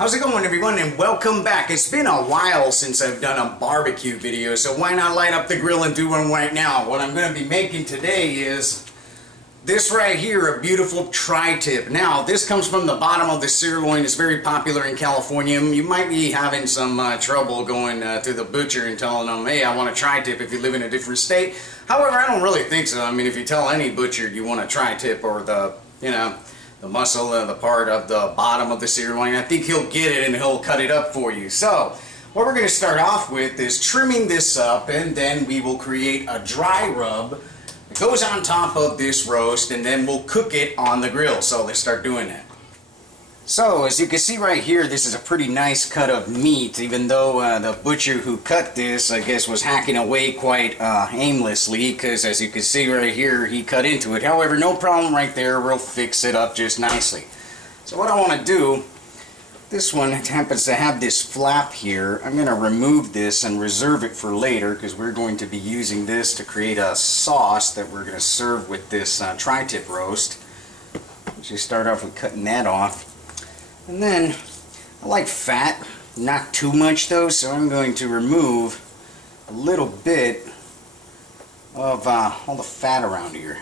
How's it going, everyone, and welcome back. It's been a while since I've done a barbecue video, so why not light up the grill and do one right now? What I'm going to be making today is this right here, a beautiful tri-tip. Now, this comes from the bottom of the sirloin. It's very popular in California. You might be having some trouble going to the butcher and telling them, hey, I want a tri-tip if you live in a different state. However, I don't really think so. I mean, if you tell any butcher you want a tri-tip or the muscle, the part of the bottom of the sirloin, I think he'll get it and he'll cut it up for you. So, what we're going to start off with is trimming this up, and then we will create a dry rub that goes on top of this roast, and then we'll cook it on the grill. So let's start doing that. So, as you can see right here, this is a pretty nice cut of meat, even though the butcher who cut this, I guess, was hacking away quite aimlessly, because as you can see right here, he cut into it. However, no problem right there, we'll fix it up just nicely. So what I want to do, this one happens to have this flap here. I'm going to remove this and reserve it for later, because we're going to be using this to create a sauce that we're going to serve with this tri-tip roast. Just start off with cutting that off. And then, I like fat, not too much though, so I'm going to remove a little bit of all the fat around here.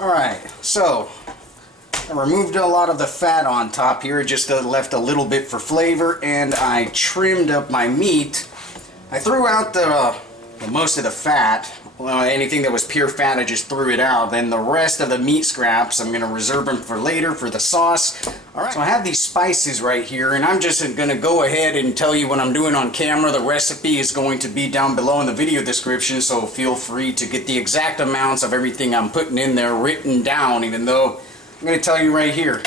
Alright, so I removed a lot of the fat on top here, just left a little bit for flavor, and I trimmed up my meat. I threw out the most of the fat. Well, anything that was pure fat, I just threw it out. Then the rest of the meat scraps, I'm going to reserve them for later for the sauce. Alright, so I have these spices right here, and I'm just going to go ahead and tell you what I'm doing on camera. The recipe is going to be down below in the video description, so feel free to get the exact amounts of everything I'm putting in there written down, even though I'm going to tell you right here.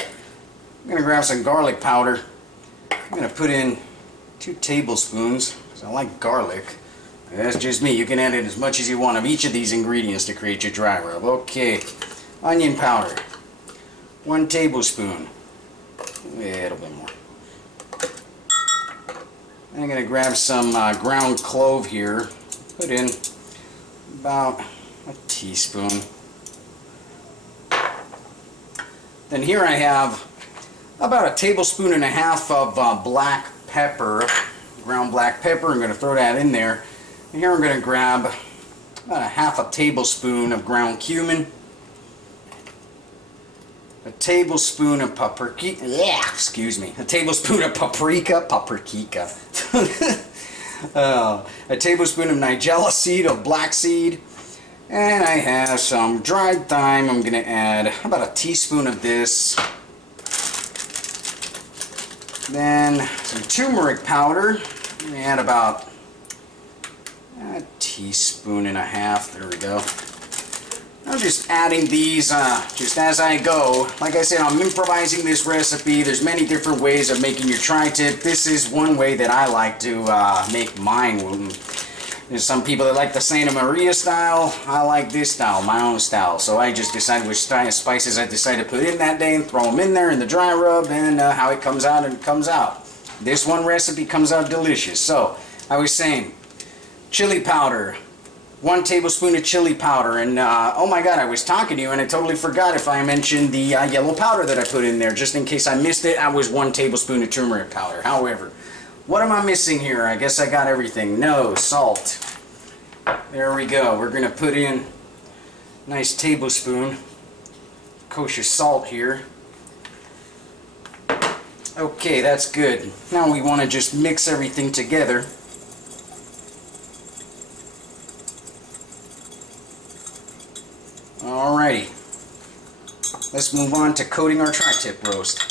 I'm going to grab some garlic powder. I'm going to put in 2 tablespoons, because I like garlic. That's just me. You can add in as much as you want of each of these ingredients to create your dry rub. Okay, onion powder, 1 tablespoon. A little bit more. I'm going to grab some ground clove here. Put in about a teaspoon. Then here I have about 1.5 tablespoons of black pepper, ground black pepper. I'm going to throw that in there. And here I'm going to grab about 1/2 tablespoon of ground cumin, 1 tablespoon of paprika, 1 tablespoon of paprika, 1 tablespoon of nigella seed, of black seed, and I have some dried thyme. I'm going to add about 1 teaspoon of this. Then some turmeric powder. I'm going to add about 1.5 teaspoons. There we go. I'm just adding these just as I go. Like I said, I'm improvising this recipe. There's many different ways of making your tri-tip. This is one way that I like to make mine. There's some people that like the Santa Maria style. I like this style, my own style. So I just decided which spices I decided to put in that day and throw them in there in the dry rub, and how it comes out, and it comes out. This one recipe comes out delicious. So I was saying, chili powder, 1 tablespoon of chili powder, and oh my god, I was talking to you and I totally forgot if I mentioned the yellow powder that I put in there. Just in case I missed it, I was 1 tablespoon of turmeric powder. However, what am I missing here? I guess I got everything. No, salt. There we go. We're going to put in a nice tablespoon kosher salt here. Okay, that's good. Now we want to just mix everything together. Alrighty, let's move on to coating our tri-tip roast.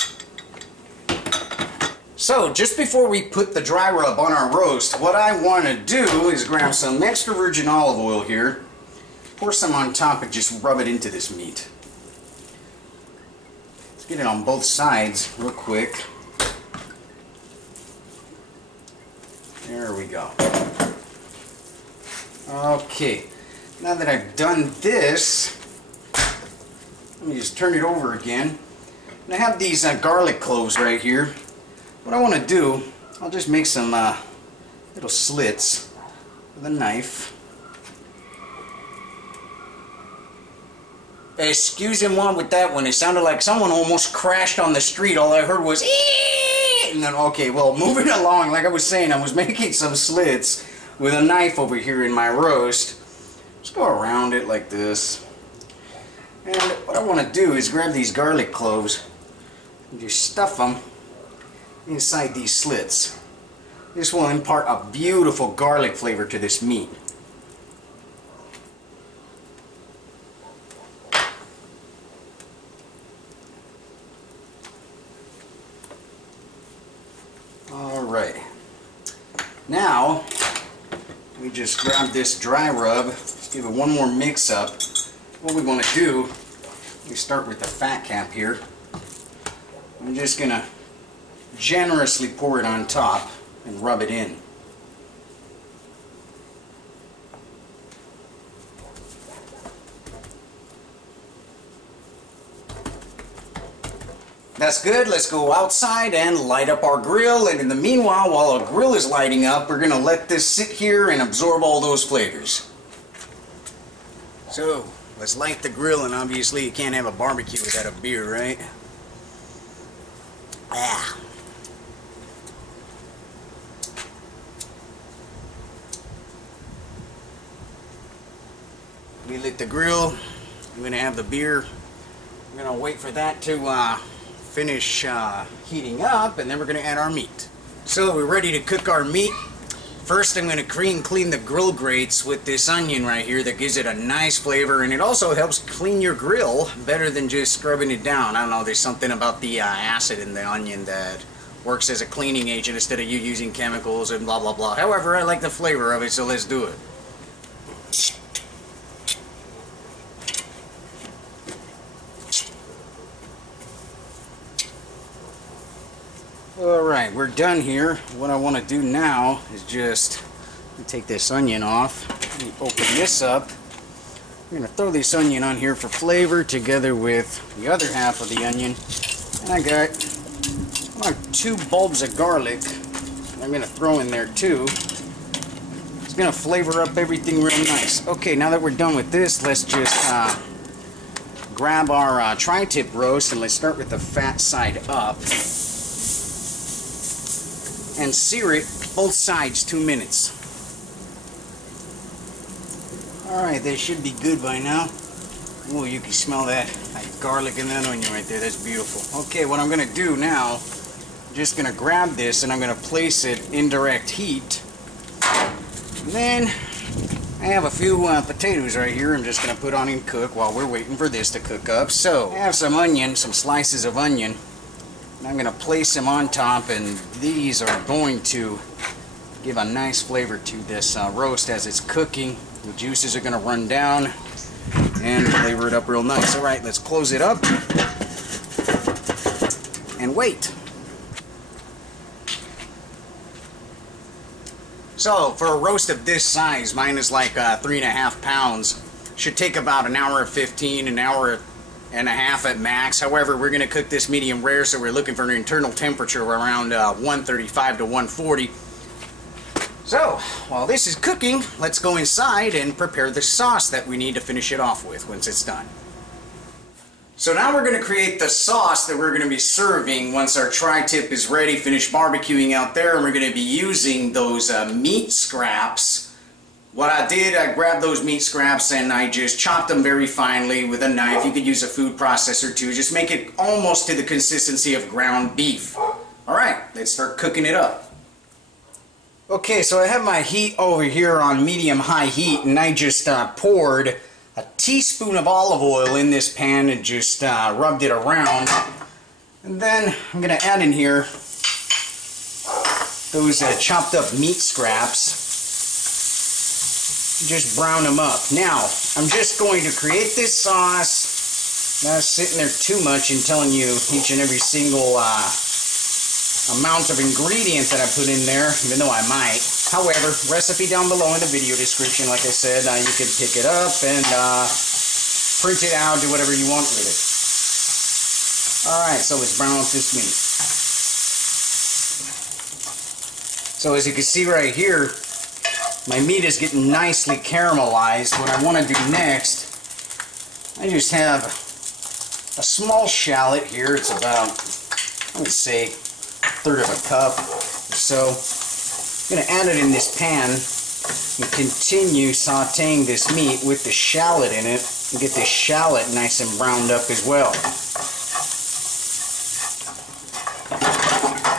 So, just before we put the dry rub on our roast, what I want to do is grab some extra virgin olive oil here. pour some on top and just rub it into this meat. Let's get it on both sides real quick. There we go. Okay, now that I've done this, let me just turn it over again. And I have these garlic cloves right here. What I want to do, I'll just make some little slits with a knife. Excusez-moi with that one. It sounded like someone almost crashed on the street. All I heard was eeeeee! And then, okay, well, moving along, like I was saying, I was making some slits with a knife over here in my roast. Just go around it like this. And what I want to do is grab these garlic cloves and just stuff them inside these slits. This will impart a beautiful garlic flavor to this meat. Alright. Now, we just grab this dry rub, just give it one more mix up. What we want to do, we start with the fat cap here. I'm just going to generously pour it on top and rub it in. That's good. Let's go outside and light up our grill, and in the meanwhile, while our grill is lighting up, we're going to let this sit here and absorb all those flavors. So, let's light the grill, and obviously you can't have a barbecue without a beer, right? Ah. We lit the grill. I'm going to have the beer. I'm going to wait for that to finish heating up, and then we're going to add our meat. So we're ready to cook our meat. First I'm going to clean the grill grates with this onion right here that gives it a nice flavor, and it also helps clean your grill better than just scrubbing it down. I don't know, there's something about the acid in the onion that works as a cleaning agent instead of you using chemicals and blah blah blah. However, I like the flavor of it, so let's do it. Alright, we're done here. What I want to do now is just take this onion off. Let me open this up. I'm going to throw this onion on here for flavor together with the other half of the onion. And I got about 2 bulbs of garlic I'm going to throw in there too. It's going to flavor up everything real nice. Okay, now that we're done with this, let's just grab our tri-tip roast, and let's start with the fat side up. And sear it both sides 2 minutes. Alright, they should be good by now. Oh, you can smell that garlic and that onion right there. That's beautiful. Okay, what I'm going to do now, I'm just going to grab this and I'm going to place it in direct heat. And then I have a few potatoes right here I'm just going to put on and cook while we're waiting for this to cook up. So I have some onion, some slices of onion. I'm going to place them on top, and these are going to give a nice flavor to this roast as it's cooking. The juices are going to run down and flavor it up real nice. Alright, let's close it up and wait. So, for a roast of this size, mine is like 3.5 pounds. Should take about an hour 15, an hour and a half at max. However, we're going to cook this medium rare, so we're looking for an internal temperature around 135 to 140. So, while this is cooking, let's go inside and prepare the sauce that we need to finish it off with once it's done. So now we're going to create the sauce that we're going to be serving once our tri-tip is ready, finished barbecuing out there, and we're going to be using those meat scraps. What I did, I grabbed those meat scraps and I just chopped them very finely with a knife. You could use a food processor too. Just make it almost to the consistency of ground beef. Alright, let's start cooking it up. Okay, so I have my heat over here on medium-high heat, and I just poured a teaspoon of olive oil in this pan and just rubbed it around. And then I'm going to add in here those chopped up meat scraps. Just brown them up. Now, I'm just going to create this sauce. Not sitting there too much and telling you each and every single amount of ingredient that I put in there, even though I might. However, recipe down below in the video description, like I said, you can pick it up and print it out, do whatever you want with it. Alright, so let's brown up this meat. So as you can see right here, my meat is getting nicely caramelized. What I want to do next, I just have a small shallot here. It's about, I would say, 1/3 of a cup or so. I'm going to add it in this pan and continue sauteing this meat with the shallot in it and get this shallot nice and browned up as well.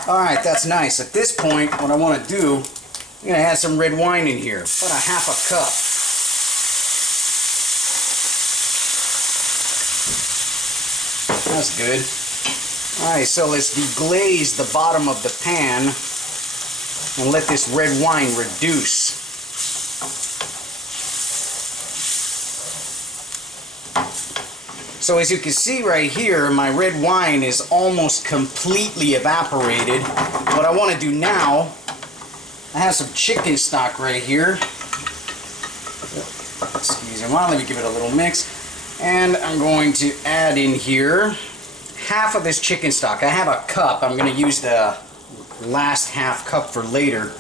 Alright, that's nice. At this point, what I want to do, I'm going to add some red wine in here, about a 1/2 cup. That's good. Alright, so let's deglaze the bottom of the pan and let this red wine reduce. So as you can see right here, my red wine is almost completely evaporated. What I want to do now, I have some chicken stock right here. Excuse me, let me give it a little mix. And I'm going to add in here half of this chicken stock. I have a cup. I'm going to use the last 1/2 cup for later.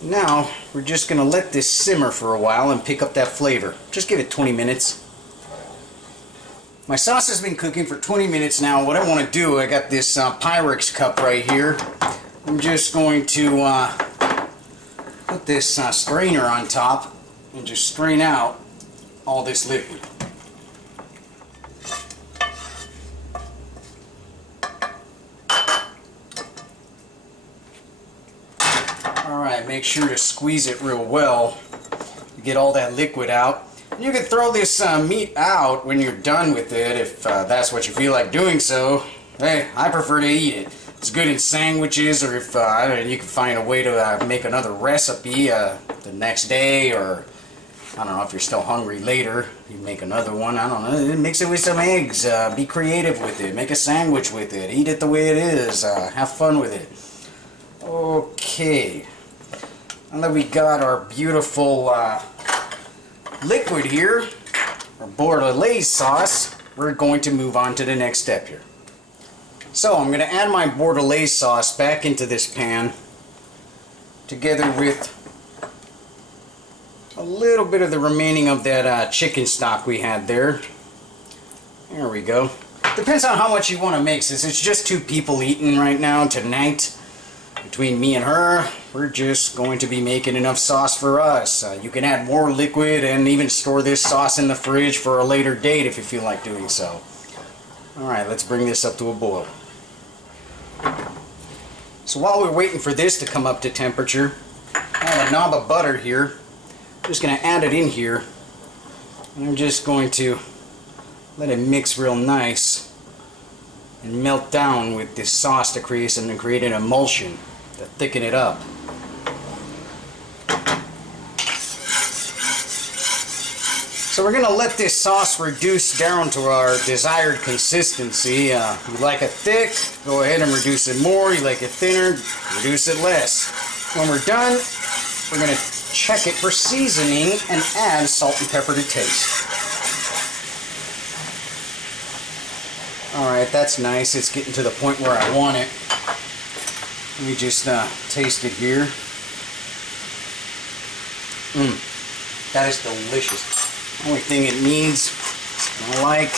Now, we're just going to let this simmer for a while and pick up that flavor. Just give it 20 minutes. My sauce has been cooking for 20 minutes now. What I want to do, I got this Pyrex cup right here. I'm just going to put this strainer on top and just strain out all this liquid. Alright, make sure to squeeze it real well to get all that liquid out. You can throw this meat out when you're done with it if that's what you feel like doing so. Hey, I prefer to eat it. It's good in sandwiches, or if I don't know, you can find a way to make another recipe the next day, or I don't know, if you're still hungry later, you make another one. I don't know, mix it with some eggs, be creative with it, make a sandwich with it, eat it the way it is, have fun with it. Okay, now that we got our beautiful liquid here, our Bordelaise sauce, we're going to move on to the next step here. So I'm going to add my Bordelaise sauce back into this pan together with a little bit of the remaining of that chicken stock we had there. There we go. Depends on how much you want to make, since it's just 2 people eating right now tonight. Between me and her, we're just going to be making enough sauce for us. You can add more liquid and even store this sauce in the fridge for a later date if you feel like doing so. Alright, let's bring this up to a boil. So while we're waiting for this to come up to temperature, I have a knob of butter here. I'm just going to add it in here. And I'm just going to let it mix real nice and melt down with this sauce to create an emulsion to thicken it up. So we're going to let this sauce reduce down to our desired consistency. You like it thick, go ahead and reduce it more. You like it thinner, reduce it less. When we're done, we're going to check it for seasoning and add salt and pepper to taste. Alright, that's nice. It's getting to the point where I want it. Let me just taste it here. That is delicious. The only thing it needs, I like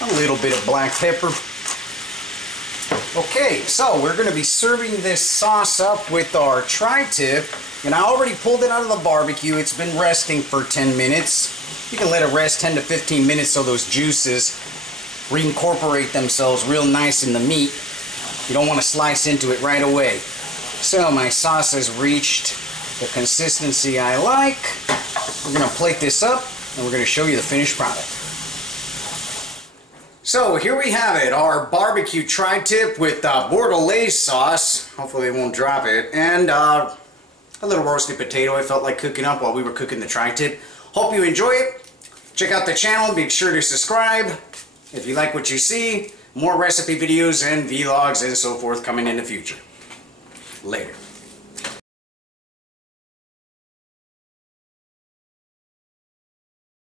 a little bit of black pepper. Okay, so we're going to be serving this sauce up with our tri-tip. And I already pulled it out of the barbecue. It's been resting for 10 minutes. You can let it rest 10 to 15 minutes so those juices reincorporate themselves real nice in the meat. You don't want to slice into it right away. So my sauce has reached the consistency I like. We're going to plate this up and we're going to show you the finished product. So here we have it, our barbecue tri-tip with Bordelaise sauce. Hopefully it won't drop it. And a little roasted potato I felt like cooking up while we were cooking the tri-tip. Hope you enjoy it. Check out the channel. Be sure to subscribe if you like what you see. More recipe videos and vlogs and so forth coming in the future. Later.